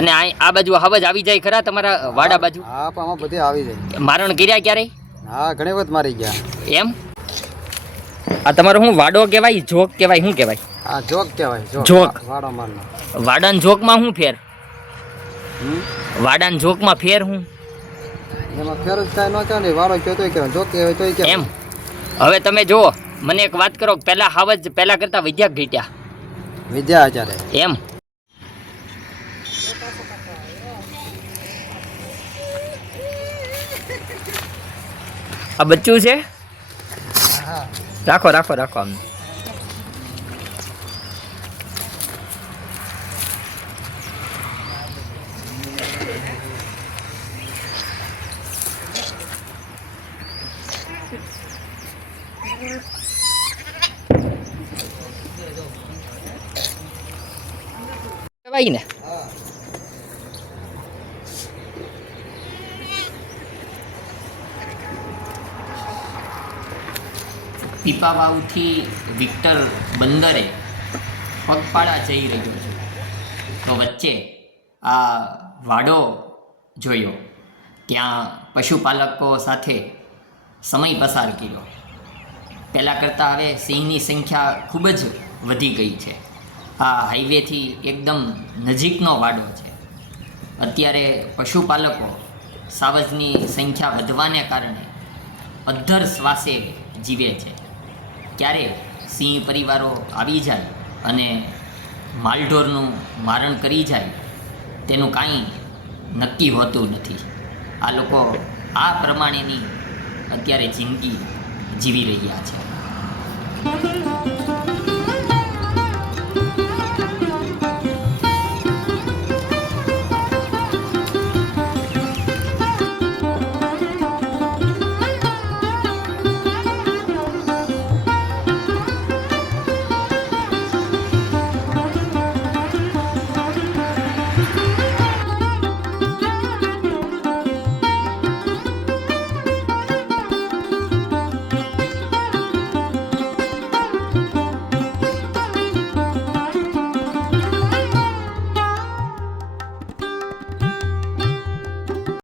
અને આ આ બાજુ હવજ આવી જાય ખરા તમારા વાડા બાજુ? હા પણ આમાં બધે આવી જાય. મારણ કર્યા ક્યારે હા ઘણી વખત મારી ગયા. એમ? આ તમારો શું વાડો કહેવાય જોક કહેવાય શું કહેવાય? આ જોક કહેવાય જોક. વાડો મારનો. વાડાન જોકમાં શું ફેર? વાડાન જોકમાં ફેર હું એમાં ફેર જ કાંઈ ન કહેવાય ને વાડો કહેતો તોય કહેવાય જોક કહેવાય તોય કહેવાય. એમ? હવે તમે જુઓ મને એક વાત કરો પહેલા હાવજ પહેલા કરતા વિદ્યા ઘટ્યા વિદ્યા આચાર્ય એમ? આ બચ્ચું છે રાખો રાખો રાખો આમ કહેવાય ને પીપાવાવથી વિક્ટર બંદરે પગપાળા જઈ રહ્યો છે. તો વચ્ચે આ વાડો જોયો. ત્યાં પશુપાલકો સાથે સમય પસાર કર્યો. પહેલાં કરતાં હવે સિંહની સંખ્યા ખૂબ જ વધી ગઈ છે. આ હાઈવેથી એકદમ નજીકનો વાડો છે. અત્યારે પશુપાલકો સાવજની સંખ્યા વધવાને કારણે અધ્ધર શ્વાસે જીવે છે. ક્યારે સિંહ પરિવારો આવી જાય અને માલઢોરનું મારણ કરી જાય, તેનું કાંઈ નક્કી હોતું નથી. આ લોકો આ પ્રમાણેની અત્યારે જિંદગી જીવી રહ્યા છે.